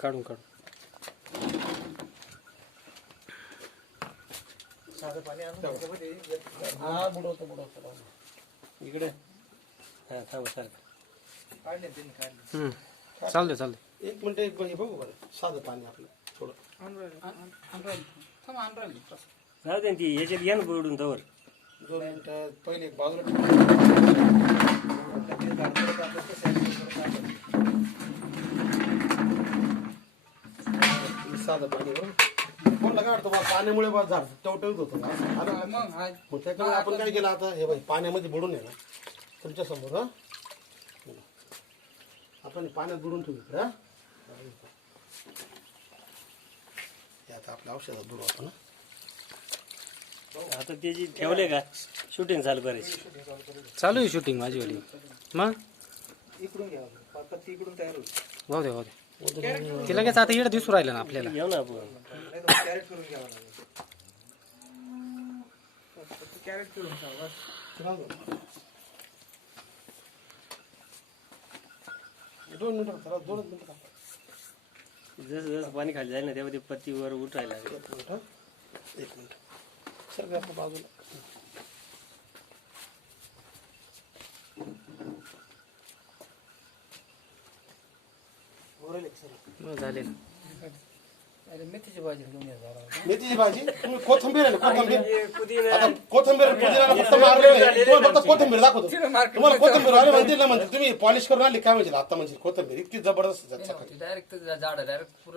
काढून काढून हा बुडवतो इकडे हा थांबा सारखं चालते. एक मिनिट एक बघू बरं साधं पाणी आपलं थोडं जाऊ दे ती याच्यात घ्या ना बुडून तवर 2 मिनिटं पहिले एक बाजूला साधं पाणी कोण काढतो पाण्यामुळे झाड टवटवीत होतं मग त्याच्यामुळे आपण काय केलं आता हे बाई पाण्यामध्ये बुडून आहे ना तुमच्या समोर आपण पाण्यात बुडून ठेवू इकडे आता आपल्या औषधात बुडवतो ना आता त्याची ठेवले का शूटिंग चालू करायची चालू आहे शूटिंग माझी वाली मग इकडून घ्या पत्ती इकडून तयार होईल भाऊ दे ती लगेच आता इकडे दिसू राहिलं ना आपल्याला घेऊ ना आपण नाही तर कॅरेट करून घ्यावं लागेल कॅरेट करून घ्यावं दोन मिनिटं जसं जसं पाणी खाली जाईल ना तेव्हा ते पत्तीवर उठायला लागेल. एक मिनिट सर आपल्या बाजूला झाले मेथीची भाजी तुम्ही कोथिंबीर आहे ना कोथिंबीर आता कोथिंबीर पुदिना फक्त मारलेलं तुम्हाला फक्त कोथिंबीर दाखवतो तुम्हाला कोथिंबीर आले म्हणतील ना म्हणजे तुम्ही पॉलिश करून आली काय म्हणजे आता म्हणजे कोथिंबीर इतकी जबरदस्त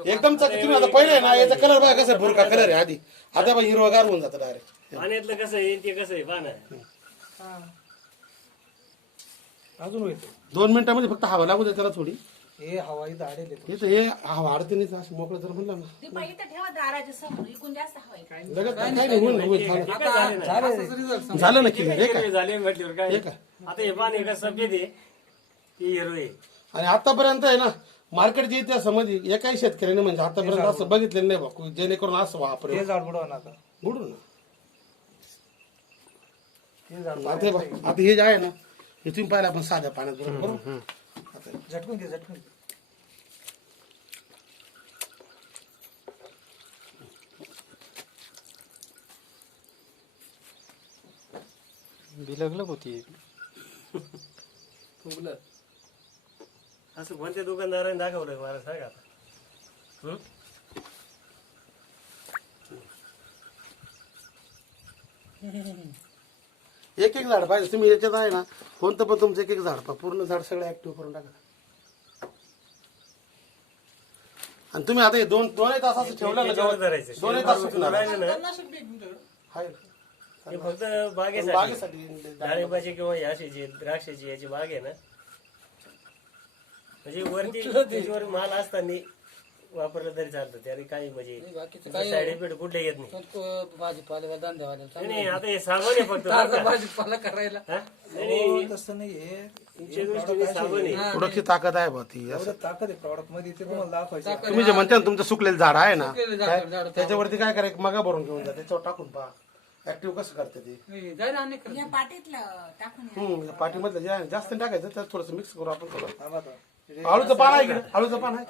एकदम तुम्ही आता पहिले आहे ना याचा कलर बघा कसं भुरका कलर आहे आधी आता बघा हिरवागार होऊन जातं डायरेक्ट पाण्यातलं कसं आहे ते कसं आहे पाना अजून होईल 2 मिनिटांमध्ये फक्त हवा लागू दे त्याला थोडी हे हवाई दाढेल हे तर हे हवा अडते नाही असं मोकळं जर म्हणलं ना लगेच काय नाही होईल झालं ना क्लिअर हे काय झाले म्हटल्यावर काय हे काय आता हे पाणी कसं सफेद आहे ते हिरो आहे आणि आतापर्यंत आहे ना मार्केटच्या इतिहासामध्ये एकाही शेतकऱ्याने म्हणजे आतापर्यंत असं बघितलेलं नाही बा जेणेकरून असं वापरेल हे झाड बुडवा ना आता बुडू ना हे झाड आता हे जे आहे ना हे तुम्ही पाहिलं आपण साध्या पाण्यात बरोबर आता झटकून घे झटकून घे बिलगलग होती असं कोणत्या दुकानदाराने दाखवलं मला सांगा आता एक एक झाड पाहिजे तुम्ही याच्यात आहे ना कोणतं पण तुमचं एक एक झाड पहा पूर्ण झाड सगळं ऍक्टिव्ह करून टाका आणि तुम्ही आता हे दोनही तास असं ठेवलं ना त्याच्यावर गवत, धरायचं. 2 तास सुकणार राहिलं ना आहे. हे फक्त बागेसाठी बागेसाठी डाळिंबाची किंवा याशीची द्राक्षाची याची बाग आहे ना म्हणजे वरती त्याच्यावर माल असताना वापरलं तरी चालतं त्याने काही म्हणजे साईड इफेक्ट कुठले येत नाही भाजीपाला नाही आता हे साबण आहे फक्त बरं का? भाजीपाला करायला हा? नाही, तसं नाहीये तुमच्या दृष्टीने साबण आहे थोडीशी ताकद आहे बा ती असं. एवढं ताकद आहे प्रॉडक्ट मध्ये ते तुम्हाला दाखवायचं तुम्ही जे म्हणता ना तुमचं सुकलेलं झाड आहे ना त्याच्यावरती काय करा एक मगा भरून घेऊन जा त्याच्यावर टाकून पहा ऍक्टिव्ह कसं करते ते पाठीमधलं जे आहे ना, जास्त नाही टाकायचं त्यात थोडंसं मिक्स करू आपण थोडं आळूचं पान आहे इकडे आळूचं पान आहे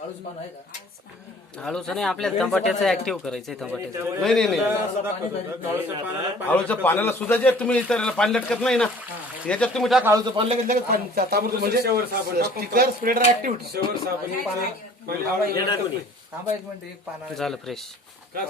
आळूचं नाही आपल्याला टमाट्याचं ऍक्टिव्ह करायचंय टमाट्याचं नाही आळूच्या पाण्याला सुद्धा जे तुम्ही इतर पाणी लटकत नाही ना याच्यात तुम्ही टाका आळूचं पाणी लगेच लगेच पाणी ताबडतोब म्हणजे स्टिकर स्प्रेडर ऍक्टिव्हिटी थांबा एक मिनिट एक पाना झालं फ्रेश ना